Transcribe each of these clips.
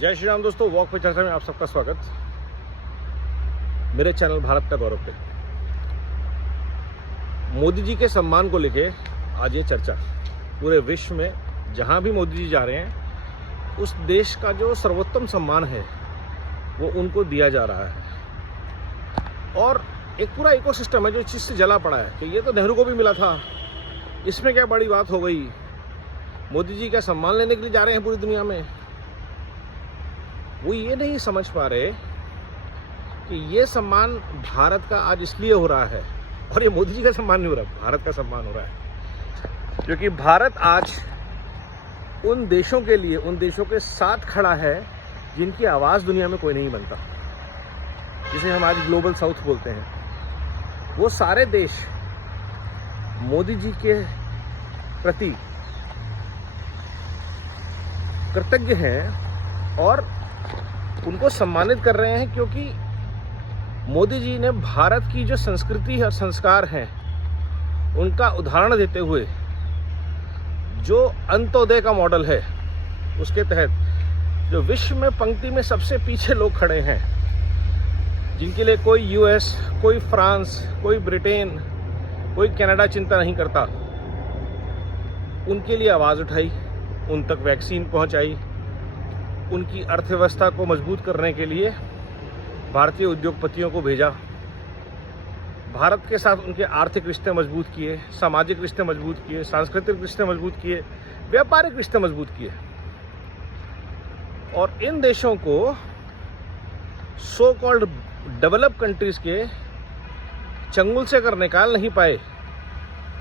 जय श्री राम दोस्तों, वॉक पे चर्चा में आप सबका स्वागत। मेरे चैनल भारत का गौरव पे मोदी जी के सम्मान को लेके आज ये चर्चा पूरे विश्व में जहां भी मोदी जी जा रहे हैं उस देश का जो सर्वोत्तम सम्मान है वो उनको दिया जा रहा है। और एक पूरा इकोसिस्टम है जो इस चीज़ से जला पड़ा है कि ये तो नेहरू को भी मिला था, इसमें क्या बड़ी बात हो गई, मोदी जी का सम्मान लेने के लिए जा रहे हैं पूरी दुनिया में। वो ये नहीं समझ पा रहे कि ये सम्मान भारत का आज इसलिए हो रहा है, और ये मोदी जी का सम्मान नहीं हो रहा, भारत का सम्मान हो रहा है। क्योंकि भारत आज उन देशों के लिए, उन देशों के साथ खड़ा है जिनकी आवाज़ दुनिया में कोई नहीं बनता, जिसे हम आज ग्लोबल साउथ बोलते हैं। वो सारे देश मोदी जी के प्रति कृतज्ञ हैं और उनको सम्मानित कर रहे हैं, क्योंकि मोदी जी ने भारत की जो संस्कृति और संस्कार हैं उनका उदाहरण देते हुए जो अंत्योदय का मॉडल है उसके तहत जो विश्व में पंक्ति में सबसे पीछे लोग खड़े हैं, जिनके लिए कोई यूएस, कोई फ्रांस, कोई ब्रिटेन, कोई कनाडा चिंता नहीं करता, उनके लिए आवाज़ उठाई, उन तक वैक्सीन पहुंचाई, उनकी अर्थव्यवस्था को मजबूत करने के लिए भारतीय उद्योगपतियों को भेजा, भारत के साथ उनके आर्थिक रिश्ते मजबूत किए, सामाजिक रिश्ते मजबूत किए, सांस्कृतिक रिश्ते मजबूत किए, व्यापारिक रिश्ते मजबूत किए। और इन देशों को सो कॉल्ड डेवलप कंट्रीज के चंगुल से अगर निकाल नहीं पाए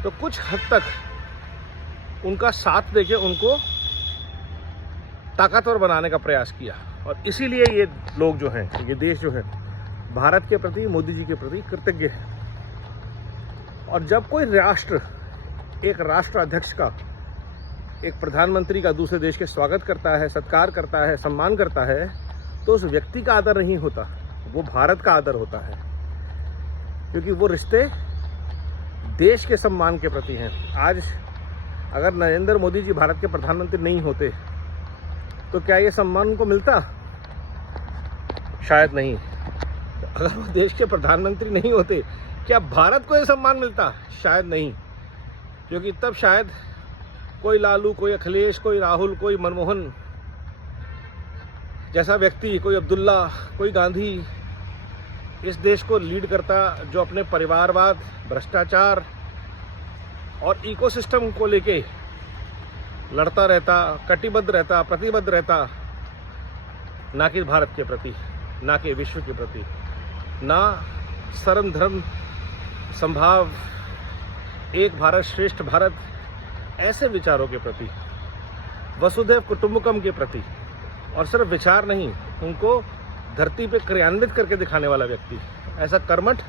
तो कुछ हद तक उनका साथ देके उनको ताकतवर बनाने का प्रयास किया। और इसीलिए ये लोग जो हैं, ये देश जो है, भारत के प्रति, मोदी जी के प्रति कृतज्ञ है। और जब कोई राष्ट्र, एक राष्ट्र अध्यक्ष का, एक प्रधानमंत्री का दूसरे देश के स्वागत करता है, सत्कार करता है, सम्मान करता है, तो उस व्यक्ति का आदर नहीं होता, वो भारत का आदर होता है, क्योंकि वो रिश्ते देश के सम्मान के प्रति हैं। आज अगर नरेंद्र मोदी जी भारत के प्रधानमंत्री नहीं होते तो क्या ये सम्मान उनको मिलता? शायद नहीं। अगर वो देश के प्रधानमंत्री नहीं होते क्या भारत को ये सम्मान मिलता? शायद नहीं। क्योंकि तब शायद कोई लालू, कोई अखिलेश, कोई राहुल, कोई मनमोहन जैसा व्यक्ति, कोई अब्दुल्ला, कोई गांधी इस देश को लीड करता, जो अपने परिवारवाद, भ्रष्टाचार और इकोसिस्टम को लेके लड़ता रहता, कटिबद्ध रहता, प्रतिबद्ध रहता, ना कि भारत के प्रति, ना कि विश्व के प्रति, ना सर्व धर्म संभाव, एक भारत श्रेष्ठ भारत ऐसे विचारों के प्रति, वसुधैव कुटुंबकम के प्रति। और सिर्फ विचार नहीं, उनको धरती पे क्रियान्वित करके दिखाने वाला व्यक्ति, ऐसा कर्मठ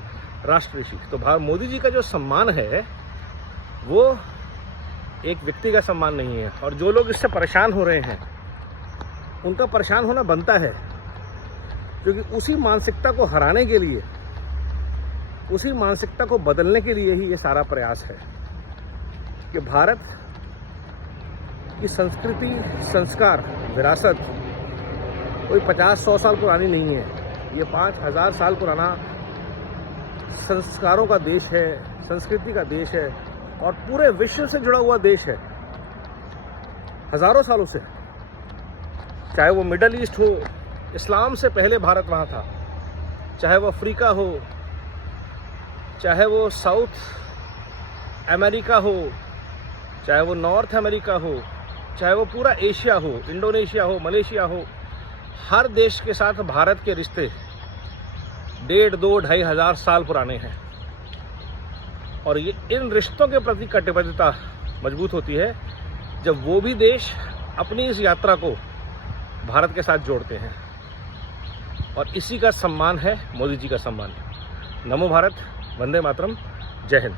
राष्ट्र ऋषि। तो मोदी जी का जो सम्मान है वो एक व्यक्ति का सम्मान नहीं है। और जो लोग इससे परेशान हो रहे हैं उनका परेशान होना बनता है, क्योंकि उसी मानसिकता को हराने के लिए, उसी मानसिकता को बदलने के लिए ही ये सारा प्रयास है कि भारत की संस्कृति, संस्कार, विरासत कोई 50-100 साल पुरानी नहीं है। ये 5000 साल पुराना संस्कारों का देश है, संस्कृति का देश है, और पूरे विश्व से जुड़ा हुआ देश है हजारों सालों से। चाहे वो मिडल ईस्ट हो, इस्लाम से पहले भारत वहाँ था, चाहे वो अफ्रीका हो, चाहे वो साउथ अमेरिका हो, चाहे वो नॉर्थ अमेरिका हो, चाहे वो पूरा एशिया हो, इंडोनेशिया हो, मलेशिया हो, हर देश के साथ भारत के रिश्ते 1.5, 2, 2.5 हजार साल पुराने हैं। और ये इन रिश्तों के प्रति कटिबद्धता मजबूत होती है जब वो भी देश अपनी इस यात्रा को भारत के साथ जोड़ते हैं। और इसी का सम्मान है मोदी जी का सम्मान। नमो भारत, वंदे मातरम, जय हिंद।